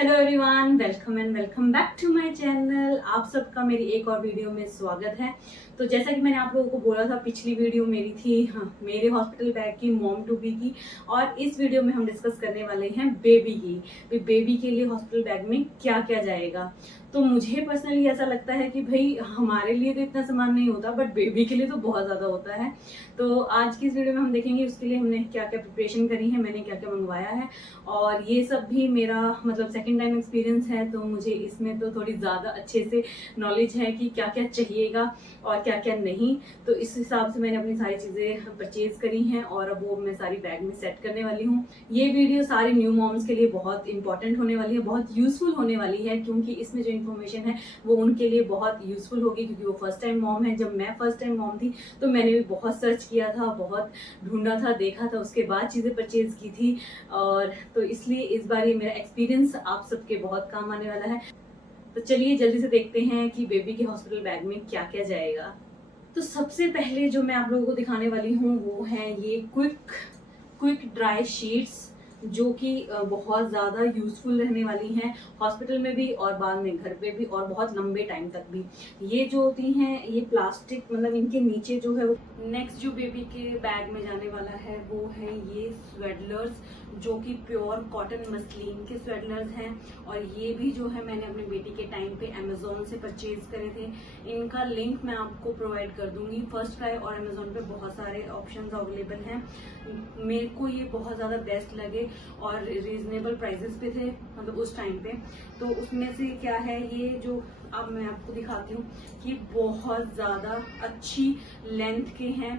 Hello everyone, welcome and welcome back to my channel. आप सबका मेरी एक और वीडियो में स्वागत है। तो जैसा कि मैंने आप लोगों को बोला था, पिछली वीडियो मेरी थी मेरे हॉस्पिटल बैग की, मॉम टू बी की, और इस वीडियो में हम डिस्कस करने वाले हैं बेबी की। बेबी के लिए हॉस्पिटल बैग में क्या क्या जाएगा। तो मुझे पर्सनली ऐसा लगता है कि भाई हमारे लिए तो इतना सामान नहीं होता, बट बेबी के लिए तो बहुत ज़्यादा होता है। तो आज की इस वीडियो में हम देखेंगे उसके लिए हमने क्या क्या प्रिपरेशन करी है, मैंने क्या क्या मंगवाया है, और ये सब भी मेरा मतलब सेकंड टाइम एक्सपीरियंस है। तो मुझे इसमें तो थोड़ी ज़्यादा अच्छे से नॉलेज है कि क्या क्या चाहिएगा और क्या क्या नहीं। तो इस हिसाब से मैंने अपनी सारी चीज़ें परचेज करी हैं और अब वो मैं सारी बैग में सेट करने वाली हूँ। ये वीडियो सारी न्यू मॉम्स के लिए बहुत इंपॉर्टेंट होने वाली है, बहुत यूजफुल होने वाली है, क्योंकि इसमें जो इन्फॉर्मेशन है वो उनके लिए बहुत यूजफुल होगी, क्योंकि वो फर्स्ट टाइम मॉम है। जब मैं फर्स्ट टाइम मॉम थी तो मैंने भी बहुत सर्च किया था, बहुत ढूंढा था, देखा था, उसके बाद चीज़ें परचेज की थी। और तो इसलिए इस बार ये मेरा एक्सपीरियंस आप सबके बहुत काम आने वाला है। तो चलिए जल्दी से देखते हैं कि बेबी के हॉस्पिटल बैग में क्या क्या जाएगा। तो सबसे पहले जो मैं आप लोगों को दिखाने वाली हूँ वो है ये क्विक ड्राई शीट्स, जो कि बहुत ज़्यादा यूज़फुल रहने वाली हैं हॉस्पिटल में भी और बाद में घर पे भी, और बहुत लंबे टाइम तक भी। ये जो होती हैं ये प्लास्टिक, मतलब इनके नीचे जो है वो। नेक्स्ट जो बेबी के बैग में जाने वाला है वो है ये स्वेडलर्स, जो कि प्योर कॉटन मसलिन के स्वेडलर्स हैं। और ये भी जो है मैंने अपनी बेटी के टाइम पे अमेजोन से परचेज करे थे। इनका लिंक मैं आपको प्रोवाइड कर दूंगी। फर्स्ट क्राई और अमेजोन पे बहुत सारे ऑप्शंस अवेलेबल हैं। मेरे को ये बहुत ज़्यादा बेस्ट लगे और रीजनेबल प्राइसेस पे थे, मतलब उस टाइम पे। तो उसमें से क्या है, ये जो अब मैं आपको दिखाती हूँ कि बहुत ज़्यादा अच्छी लेंथ के हैं,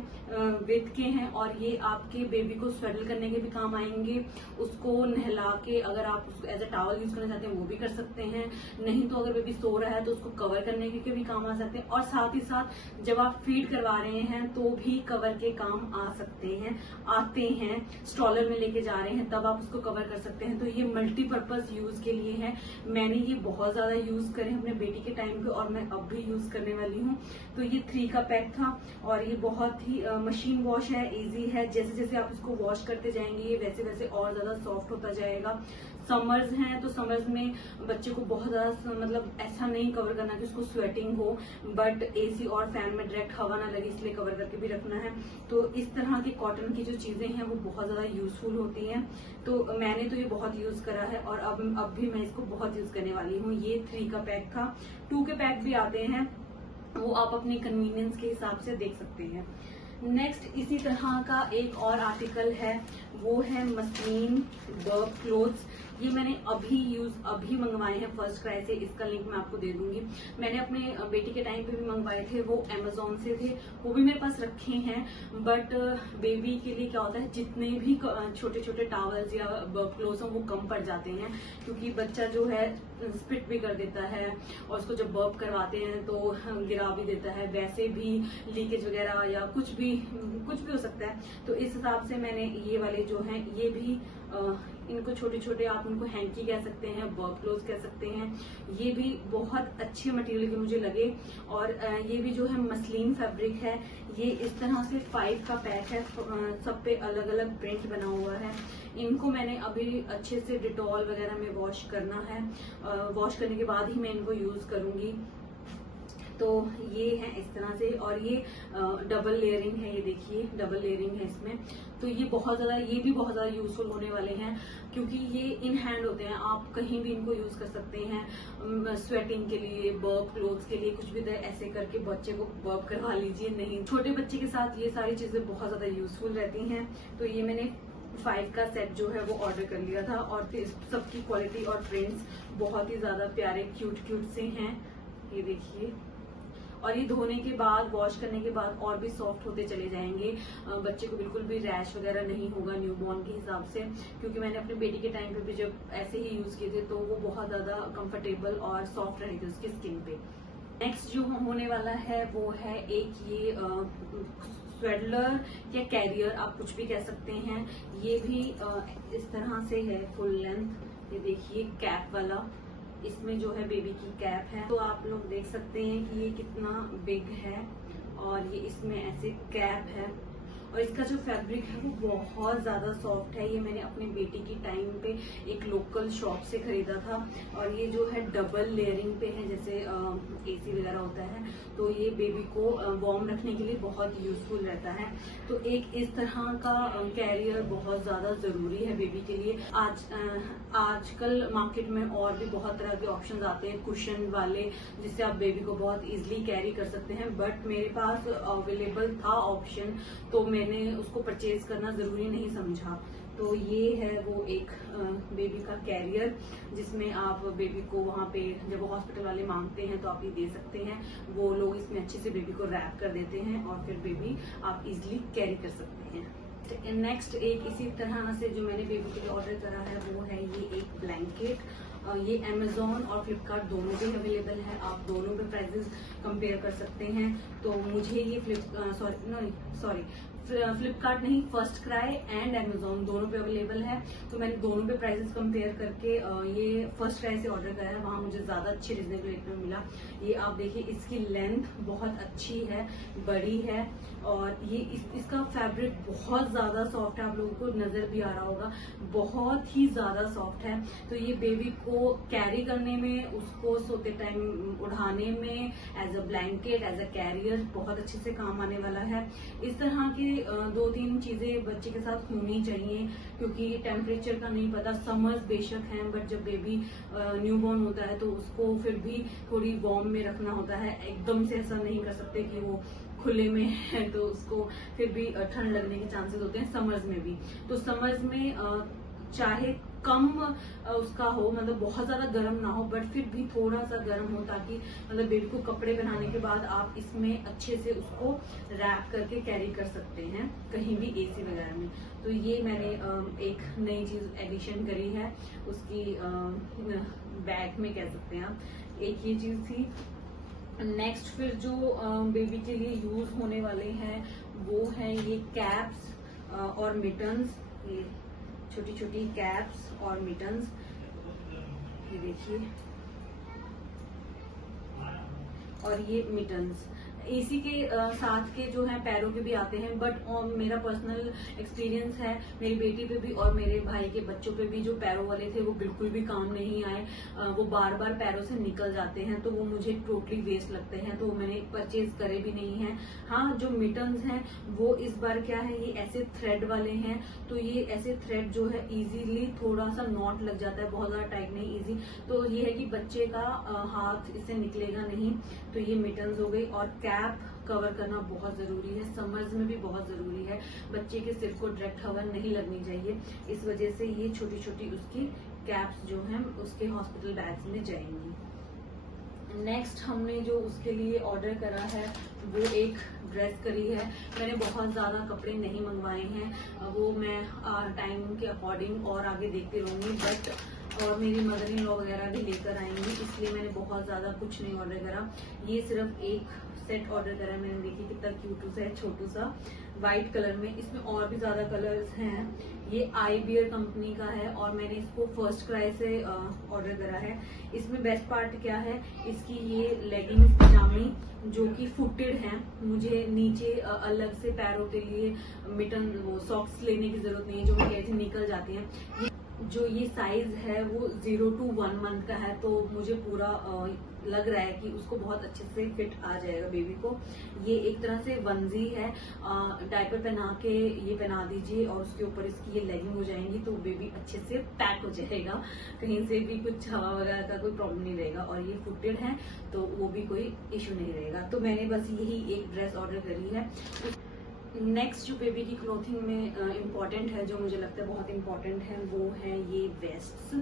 विड्थ के हैं, और ये आपके बेबी को स्वेडल करने के भी काम आएंगे। उसको नहला के अगर आप उसको एज अ टॉवल यूज करना चाहते हैं वो भी कर सकते हैं, नहीं तो अगर बेबी सो रहा है तो उसको कवर करने के भी काम आ सकते हैं। और साथ ही साथ जब आप फीड करवा रहे हैं तो भी कवर के काम आ सकते हैं, आते हैं। स्ट्रॉलर में लेके जा रहे हैं तब आप उसको कवर कर सकते हैं। तो ये मल्टीपर्पज यूज के लिए है। मैंने ये बहुत ज्यादा यूज करे अपने बेटी के टाइम पे और मैं अब भी यूज करने वाली हूँ। तो ये 3 का पैक था और ये बहुत ही मशीन वॉश है, इजी है। जैसे जैसे आप इसको वॉश करते जाएंगे ये वैसे वैसे और ज्यादा सॉफ्ट होता जाएगा। समर्स हैं तो समर्स में बच्चे को बहुत ज्यादा मतलब ऐसा नहीं कवर करना कि उसको स्वेटिंग हो, बट एसी और फैन में डायरेक्ट हवा ना लगे, इसलिए कवर करके भी रखना है। तो इस तरह की कॉटन की जो चीजें हैं वो बहुत ज्यादा यूजफुल होती हैं। तो मैंने तो ये बहुत यूज करा है और अब भी मैं इसको बहुत यूज करने वाली हूँ। ये 3 का पैक था। 2 के पैक भी आते हैं, वो आप अपनी कन्वीनियंस के हिसाब से देख सकते हैं। नेक्स्ट इसी तरह का एक और आर्टिकल है, वो है मसलिन बर्ब क्लोथ्स। ये मैंने अभी मंगवाए हैं फर्स्ट क्राई से, इसका लिंक मैं आपको दे दूंगी। मैंने अपने बेटी के टाइम पे भी मंगवाए थे, वो अमेजोन से थे, वो भी मेरे पास रखे हैं। बट बेबी के लिए क्या होता है, जितने भी छोटे छोटे टॉवल्स या बर्ब क्लोथ्स हो वो कम पड़ जाते हैं, क्योंकि बच्चा जो है स्पिट भी कर देता है और उसको जब बर्ब करवाते हैं तो गिरा भी देता है, वैसे भी लीकेज वगैरह या कुछ भी हो सकता है। तो इस हिसाब से मैंने ये वाले जो हैं ये भी इनको छोटे छोटे, आप उनको हैंकी कह सकते हैं, बर्ब क्लोथ्स कह सकते हैं, ये भी बहुत अच्छे मटेरियल के मुझे लगे। और ये भी जो है मसलिन फैब्रिक है। ये इस तरह से 5 का पैक है, सब पे अलग अलग प्रिंट बना हुआ है। इनको मैंने अभी अच्छे से डिटॉल वगैरह में वॉश करना है, वॉश करने के बाद ही मैं इनको यूज करूंगी। तो ये है इस तरह से, और ये डबल लेयरिंग है, ये देखिए डबल लेयरिंग है इसमें। तो ये भी बहुत ज्यादा यूजफुल होने वाले हैं, क्योंकि ये इन हैंड होते हैं, आप कहीं भी इनको यूज कर सकते हैं। स्वेटिंग के लिए, बर्ब क्लोथ्स के लिए, कुछ भी ऐसे करके बच्चे को बर्ब करवा लीजिए। नहीं, छोटे बच्चे के साथ ये सारी चीजें बहुत ज्यादा यूजफुल रहती हैं। तो ये मैंने 5 का सेट जो है वो ऑर्डर कर लिया था, और सबकी क्वालिटी और प्रिंट्स बहुत ही ज्यादा प्यारे क्यूट से हैं, ये देखिए। और ये धोने के बाद, वॉश करने के बाद और भी सॉफ्ट होते चले जाएंगे। बच्चे को बिल्कुल भी रैश वगैरह नहीं होगा न्यूबॉर्न के हिसाब से, क्योंकि मैंने अपने बेटी के टाइम पे भी जब ऐसे ही यूज किए थे तो वो बहुत ज्यादा कंफर्टेबल और सॉफ्ट रहे थे उसकी स्किन पे। नेक्स्ट जो होने वाला है वो है एक ये स्वेडलर या कैरियर, आप कुछ भी कह सकते हैं। ये भी इस तरह से है, फुल लेंथ। ये देखिए कैप वाला, इसमें जो है बेबी की कैप है। तो आप लोग देख सकते हैं कि ये कितना बिग है, और ये इसमें ऐसे कैप है। और इसका जो फैब्रिक है वो बहुत ज़्यादा सॉफ्ट है। ये मैंने अपनी बेटी की टाइम पे एक लोकल शॉप से खरीदा था और ये जो है डबल लेयरिंग पे है, जैसे एसी वगैरह होता है तो ये बेबी को वार्म रखने के लिए बहुत यूजफुल रहता है। तो एक इस तरह का कैरियर बहुत ज़्यादा ज़रूरी है बेबी के लिए। आजकल मार्केट में और भी बहुत तरह के ऑप्शन आते हैं कुशन वाले, जिससे आप बेबी को बहुत इजीली कैरी कर सकते हैं, बट मेरे पास अवेलेबल था ऑप्शन तो मैंने उसको परचेज करना ज़रूरी नहीं समझा। तो ये है वो एक बेबी का कैरियर जिसमें आप बेबी को वहाँ पे जब वो हॉस्पिटल वाले मांगते हैं तो आप ये दे सकते हैं। वो लोग इसमें अच्छे से बेबी को रैप कर देते हैं और फिर बेबी आप इजीली कैरी कर सकते हैं। नेक्स्ट एक इसी तरह से जो मैंने बेबी के लिए ऑर्डर करा है वो है ये एक ब्लैंकेट। ये अमेजोन और फ्लिपकार्ट दोनों पे अवेलेबल है, आप दोनों पे प्राइसेस कंपेयर कर सकते हैं। तो मुझे ये फ्लिपकार्ट नहीं, फर्स्ट क्राई एंड अमेजोन दोनों पे अवेलेबल है। तो मैंने दोनों पे प्राइसेस कंपेयर करके ये फर्स्ट क्राई से ऑर्डर करा है, वहाँ मुझे ज़्यादा अच्छी रिजनेबल रेट में मिला। ये आप देखिए, इसकी लेंथ बहुत अच्छी है, बड़ी है और ये इसका फैब्रिक बहुत ज़्यादा सॉफ्ट है, आप लोगों को नज़र भी आ रहा होगा, बहुत ही ज़्यादा सॉफ्ट है। तो ये बेबी को कैरी करने में, उसको सोते टाइम उठाने में, as a blanket, as a carrier बहुत अच्छे से काम आने वाला है। इस तरह के 2-3 चीजें बच्चे के साथ होनी चाहिए, क्योंकि टेम्परेचर का नहीं पता। समर्स बेशक हैं, बट जब बेबी न्यूबॉर्न होता है तो उसको फिर भी थोड़ी वार्म में रखना होता है। एकदम से ऐसा नहीं कर सकते कि वो खुले में है तो उसको फिर भी ठंड लगने के चांसेस होते हैं समर्स में भी। तो समर्स में चाहे कम उसका हो, मतलब बहुत ज्यादा गर्म ना हो, बट फिर भी थोड़ा सा गर्म हो, ताकि मतलब बेबी को कपड़े पहनाने के बाद आप इसमें अच्छे से उसको रैप करके कैरी कर सकते हैं कहीं भी एसी वगैरह में। तो ये मैंने एक नई चीज एडिशन करी है उसकी बैग में, कह सकते हैं आप। एक ये चीज थी। नेक्स्ट फिर जो बेबी के लिए यूज होने वाले हैं वो है ये कैप्स और मिटन्स। ये छोटी छोटी कैप्स और मिटन्स, ये देखिए, और ये मिटन्स इसी के साथ के जो है पैरों के भी आते हैं, बट मेरा पर्सनल एक्सपीरियंस है, मेरी बेटी पे भी और मेरे भाई के बच्चों पे भी जो पैरों वाले थे वो बिल्कुल भी काम नहीं आए। वो बार बार पैरों से निकल जाते हैं, तो वो मुझे टोटली वेस्ट लगते हैं, तो मैंने परचेज करे भी नहीं है। हाँ, जो मिटन्स हैं वो इस बार क्या है, ये ऐसे थ्रेड वाले हैं, तो ये ऐसे थ्रेड जो है इजीली थोड़ा सा नॉट लग जाता है, बहुत ज्यादा टाइट नहीं, इजी। तो ये है कि बच्चे का हाथ इससे निकलेगा नहीं। तो ये मिटन्स हो गई। और कैप कवर करना बहुत जरूरी है, समर्स में भी बहुत जरूरी है। बच्चे के सिर को डायरेक्ट हवा नहीं लगनी चाहिए, इस वजह से ये छोटी छोटी उसकी कैप्स जो हैं उसके हॉस्पिटल बैग्स में जाएंगी। नेक्स्ट हमने जो उसके लिए ऑर्डर करा है वो एक ड्रेस करी है। मैंने बहुत ज़्यादा कपड़े नहीं मंगवाए हैं, वो मैं टाइम के अकॉर्डिंग और आगे देखती रहूँगी, बट और मेरी मदर इन लॉ वगैरह भी लेकर आएंगी, इसलिए मैंने बहुत ज़्यादा कुछ नहीं ऑर्डर करा। ये सिर्फ एक सेट ऑर्डर करा है मैंने। देखिए कितना क्यूट सा है, छोटू सा व्हाइट कलर में। इसमें और भी ज़्यादा कलर्स हैं। ये आई बियर कंपनी का है और मैंने इसको फर्स्ट क्राई से ऑर्डर करा है। इसमें बेस्ट पार्ट क्या है, इसकी ये लेगिंग्स पजामी जो कि फुटेड हैं, मुझे नीचे अलग से पैरों के लिए मिटन वो सॉक्स लेने की जरूरत नहीं है, जो मैं कहती निकल जाती हैं। जो ये साइज है वो 0 to 1 मंथ का है, तो मुझे पूरा लग रहा है कि उसको बहुत अच्छे से फिट आ जाएगा बेबी को। ये एक तरह से वनजी है, डायपर पहना के ये पहना दीजिए और उसके ऊपर इसकी ये लेगिंग हो जाएंगी, तो बेबी अच्छे से पैक हो जाएगा, कहीं से भी कुछ हवा वगैरह का कोई प्रॉब्लम नहीं रहेगा। और ये फुटेड है तो वो भी कोई इशू नहीं रहेगा। तो मैंने बस यही एक ड्रेस ऑर्डर करी है। नेक्स्ट जो बेबी की क्लोथिंग में इम्पॉर्टेंट है, जो मुझे लगता है बहुत इम्पॉर्टेंट है, वो है ये वेस्ट्स,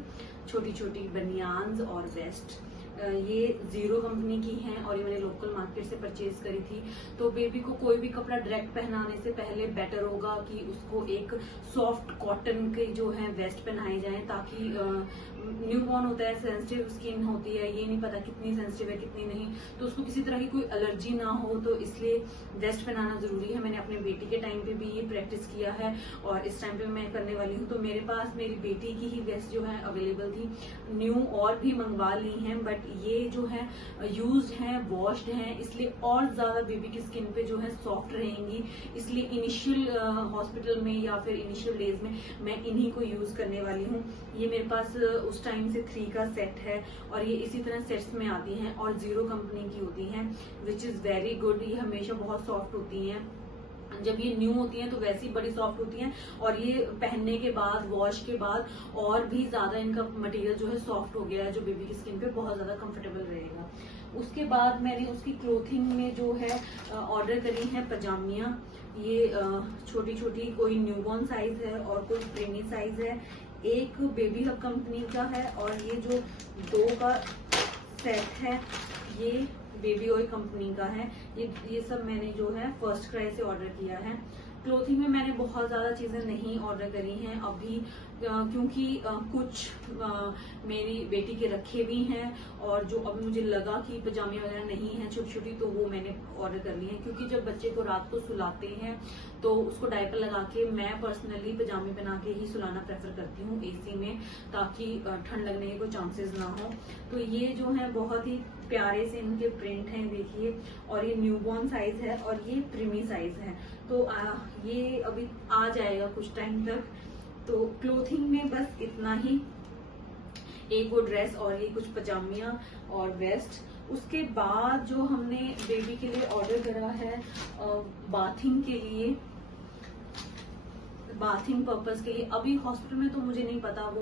छोटी छोटी बनियान्स और वेस्ट। ये जीरो कंपनी की हैं और ये मैंने लोकल मार्केट से परचेज करी थी। तो बेबी को कोई भी कपड़ा डायरेक्ट पहनाने से पहले बेटर होगा कि उसको एक सॉफ्ट कॉटन के जो है वेस्ट पहनाए जाएं, ताकि न्यूबॉर्न होता है, सेंसिटिव स्किन होती है, ये नहीं पता कितनी सेंसिटिव है कितनी नहीं, तो उसको किसी तरह की कोई एलर्जी ना हो, तो इसलिए वेस्ट पहनाना जरूरी है। मैंने अपने बेटी के टाइम पे भी ये प्रैक्टिस किया है और इस टाइम पे मैं करने वाली हूँ। तो मेरे पास मेरी बेटी की ही वेस्ट जो है अवेलेबल थी, न्यू और भी मंगवा ली हैं, बट ये जो है यूज्ड हैं, वॉश्ड हैं, इसलिए और ज्यादा बेबी की स्किन पे जो है सॉफ्ट रहेंगी। इसलिए इनिशियल हॉस्पिटल में या फिर इनिशियल डेज में मैं इन्हीं को यूज करने वाली हूँ। ये मेरे पास उस टाइम से 3 का सेट है और ये इसी तरह सेट्स में आती हैं और 0 कंपनी की होती हैं, विच इज वेरी गुड। ये हमेशा बहुत सॉफ्ट होती हैं, जब ये न्यू होती हैं तो वैसे ही बड़ी सॉफ्ट होती हैं और ये पहनने के बाद, वॉश के बाद और भी ज्यादा इनका मटेरियल जो है सॉफ्ट हो गया है, जो बेबी की स्किन पे बहुत ज्यादा कंफर्टेबल रहेगा। उसके बाद मैंने उसकी क्लोथिंग में जो है ऑर्डर करी है पजामियां। ये छोटी छोटी, कोई न्यूबॉर्न साइज है और कोई प्रेमी साइज है। एक बेबी हब कंपनी का है और ये जो 2 का सेट है ये बेबी ऑयल कंपनी का है। ये सब मैंने जो है फर्स्ट क्राई से ऑर्डर किया है। क्लोथिंग में मैंने बहुत ज्यादा चीजें नहीं ऑर्डर करी हैं अभी, क्योंकि कुछ मेरी बेटी के रखे भी हैं और जो अब मुझे लगा कि पजामे वगैरह नहीं है छोटी छोटी, तो वो मैंने ऑर्डर कर ली है। क्योंकि जब बच्चे को रात को सुलाते हैं तो उसको डायपर लगा के मैं पर्सनली पजामे पहना के ही सुलाना प्रेफर करती हूँ एसी में, ताकि ठंड लगने के कोई चांसेस ना हो। तो ये जो है बहुत ही प्यारे से इनके प्रिंट हैं, देखिए। और ये न्यूबॉर्न साइज है और ये प्रीमी साइज है, तो ये अभी आ जाएगा कुछ टाइम तक। तो क्लोथिंग में बस इतना ही, एक वो ड्रेस और ये कुछ पजामियां और वेस्ट। उसके बाद जो हमने बेबी के लिए ऑर्डर करा है बाथिंग के लिए, बाथिंग पर्पस के लिए। अभी हॉस्पिटल में तो मुझे नहीं पता वो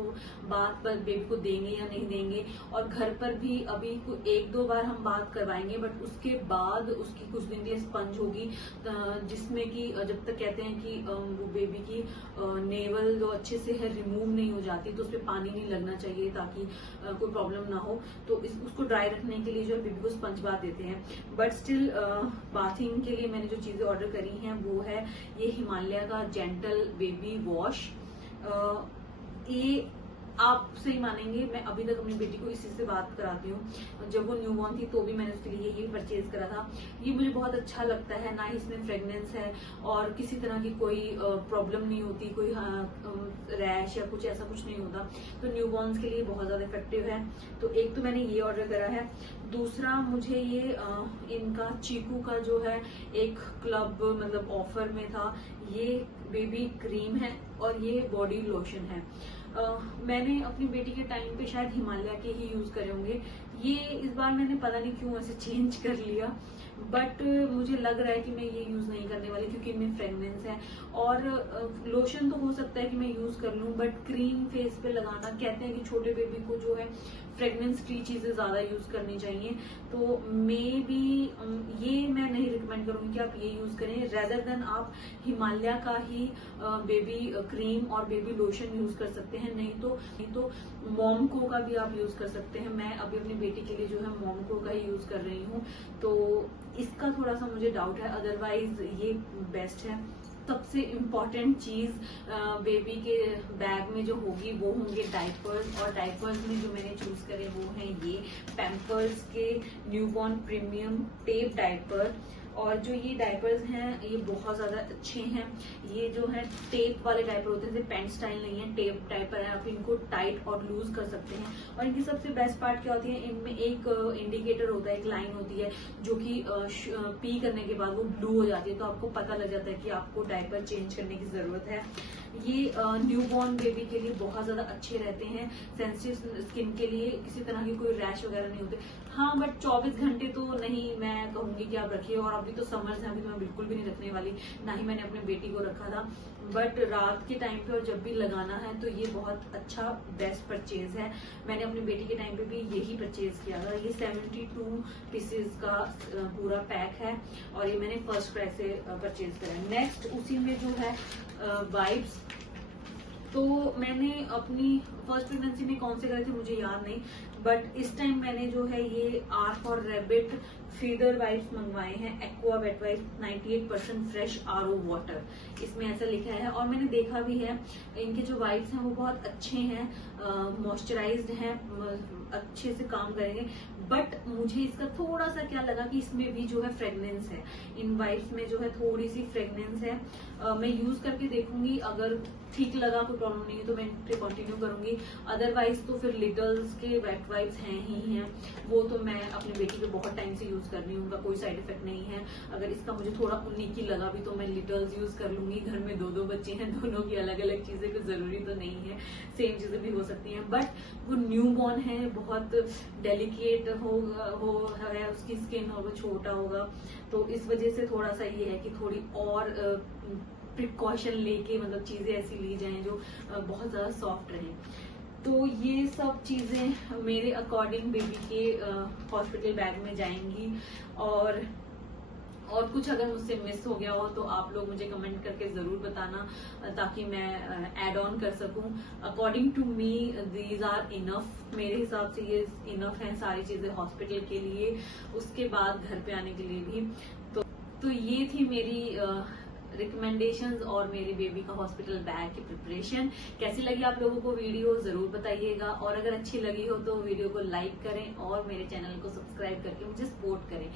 बाथ पर बेबी को देंगे या नहीं देंगे, और घर पर भी अभी 1-2 बार हम बात करवाएंगे, बट उसके बाद उसकी कुछ दिन के लिए स्पंज होगी, जिसमें कि जब तक कहते हैं कि वो बेबी की नेवल जो अच्छे से है रिमूव नहीं हो जाती, तो उसमें पानी नहीं लगना चाहिए ताकि कोई प्रॉब्लम ना हो। तो उसको ड्राई रखने के लिए जो है बेबी को स्पंज बाथ देते हैं। बट स्टिल बाथिंग के लिए मैंने जो चीजें ऑर्डर करी हैं वो है ये हिमालय का जेंटल बेबी वॉश। ये आप सही मानेंगे, मैं अभी तक अपनी बेटी को इसी से बात कराती हूँ। जब वो न्यूबॉर्न थी तो भी मैंने उसके लिए यही परचेज करा था। ये मुझे बहुत अच्छा लगता है, ना ही इसमें फ्रेग्रेंस है और किसी तरह की कोई प्रॉब्लम नहीं होती, कोई रैश या कुछ ऐसा कुछ नहीं होता। तो न्यूबॉर्न्स के लिए बहुत ज्यादा इफेक्टिव है। तो एक तो मैंने ये ऑर्डर करा है। दूसरा मुझे ये इनका चीकू का जो है एक क्लब मतलब ऑफर में था, ये बेबी क्रीम है और ये बॉडी लोशन है। मैंने अपनी बेटी के टाइम पे शायद हिमालय के ही यूज करे होंगे, ये इस बार मैंने पता नहीं क्यों ऐसे चेंज कर लिया, बट मुझे लग रहा है कि मैं ये यूज नहीं करने वाली क्योंकि इनमें फ्रेग्रेंस है। और लोशन तो हो सकता है कि मैं यूज कर लूं, बट क्रीम फेस पे लगाना, कहते हैं कि छोटे बेबी को जो है फ्रेग्रेंस फ्री चीजें ज्यादा यूज करनी चाहिए, तो मे बी ये मैं नहीं रिकमेंड करूंगी कि आप ये यूज करें, रेदर देन आप हिमालय का ही बेबी क्रीम और बेबी लोशन यूज कर सकते हैं। नहीं तो मॉमको का भी आप यूज कर सकते हैं। मैं अभी अपनी बेटी के लिए जो है मॉमको का ही यूज कर रही हूँ, तो इसका थोड़ा सा मुझे डाउट है, अदरवाइज ये बेस्ट है। सबसे इम्पोर्टेंट चीज बेबी के बैग में जो होगी वो होंगे डायपर्स, और डायपर्स में जो मैंने चूज करे वो हैं ये पैम्पर्स के न्यूबॉर्न प्रीमियम टेप डायपर। और जो ये डायपर्स हैं ये बहुत ज्यादा अच्छे हैं। ये जो है टेप वाले डायपर होते हैं, जैसे पैंट स्टाइल नहीं है, टेप डायपर है, आप इनको टाइट और लूज कर सकते हैं। और इनकी सबसे बेस्ट पार्ट क्या होती है, इनमें एक इंडिकेटर होता है, एक लाइन होती है जो कि पी करने के बाद वो ब्लू हो जाती है, तो आपको पता लग जाता है कि आपको डायपर चेंज करने की जरूरत है। ये न्यूबॉर्न बेबी के लिए बहुत ज्यादा अच्छे रहते हैं, सेंसिटिव स्किन के लिए, किसी तरह की कोई रैश वगैरह नहीं होते। हाँ, बट 24 घंटे तो नहीं मैं कहूंगी कि आप रखिए, और अभी तो समर्स है, अभी तो मैं बिल्कुल भी नहीं रखने वाली, ना ही मैंने अपने बेटी को रखा था। बट रात के टाइम पे और जब भी लगाना है तो ये बहुत अच्छा बेस्ट परचेज है। मैंने अपनी बेटी के टाइम पे भी यही परचेज किया था। ये 72 पीसेस का पूरा पैक है और ये मैंने फर्स्ट क्राई से परचेज करा है। नेक्स्ट उसी में जो है वाइप्स, तो मैंने अपनी फर्स्ट प्रेगनेंसी में कौन से करे थे मुझे याद नहीं, बट इस टाइम मैंने जो है ये R for rabbit feeder wipes मंगवाए हैं, aqua wet wipes 98% fresh RO water, इसमें ऐसा लिखा है। और मैंने देखा भी है इनके जो वाइप्स हैं वो बहुत अच्छे हैं, मॉइस्चराइज्ड हैं, अच्छे से काम करेंगे। बट मुझे इसका थोड़ा सा क्या लगा कि इसमें भी जो है फ्रेग्रेंस है, इन वाइप्स में जो है थोड़ी सी फ्रेग्रेंस है। मैं यूज करके देखूंगी, अगर ठीक लगा, कोई प्रॉब्लम नहीं है तो मैं फिर कंटिन्यू करूंगी। अदरवाइज तो फिर लिटल्स के वेट वाइप्स हैं ही हैं, वो तो मैं अपनी बेटी पे बहुत टाइम से यूज कर रही हूँ, उनका कोई साइड इफेक्ट नहीं है। अगर इसका मुझे थोड़ा उन्नीकी लगा भी तो मैं लिटल्स यूज कर लूंगी। घर में दो बच्चे हैं, दोनों की अलग अलग चीजें, कोई जरूरी तो नहीं है, सेम चीजें भी हो सकती हैं। बट वो न्यू बॉर्न है, बहुत डेलिकेट है उसकी स्किन, और वो छोटा होगा, तो इस वजह से थोड़ा सा ये है कि थोड़ी और प्रिकॉशन लेके मतलब चीजें ऐसी ली जाएं जो बहुत ज्यादा सॉफ्ट रहे। तो ये सब चीजें मेरे अकॉर्डिंग बेबी के हॉस्पिटल बैग में जाएंगी। और कुछ अगर मुझसे मिस हो गया हो तो आप लोग मुझे कमेंट करके जरूर बताना, ताकि मैं ऐड ऑन कर सकूं। According to me these are enough, मेरे हिसाब से ये इनफ है सारी चीजें हॉस्पिटल के लिए, उसके बाद घर पे आने के लिए भी। तो ये थी मेरी रिकमेंडेशंस और मेरी बेबी का हॉस्पिटल बैग की प्रिपरेशन। कैसी लगी आप लोगों को वीडियो जरूर बताइएगा, और अगर अच्छी लगी हो तो वीडियो को लाइक करें और मेरे चैनल को सब्सक्राइब करके मुझे सपोर्ट करें।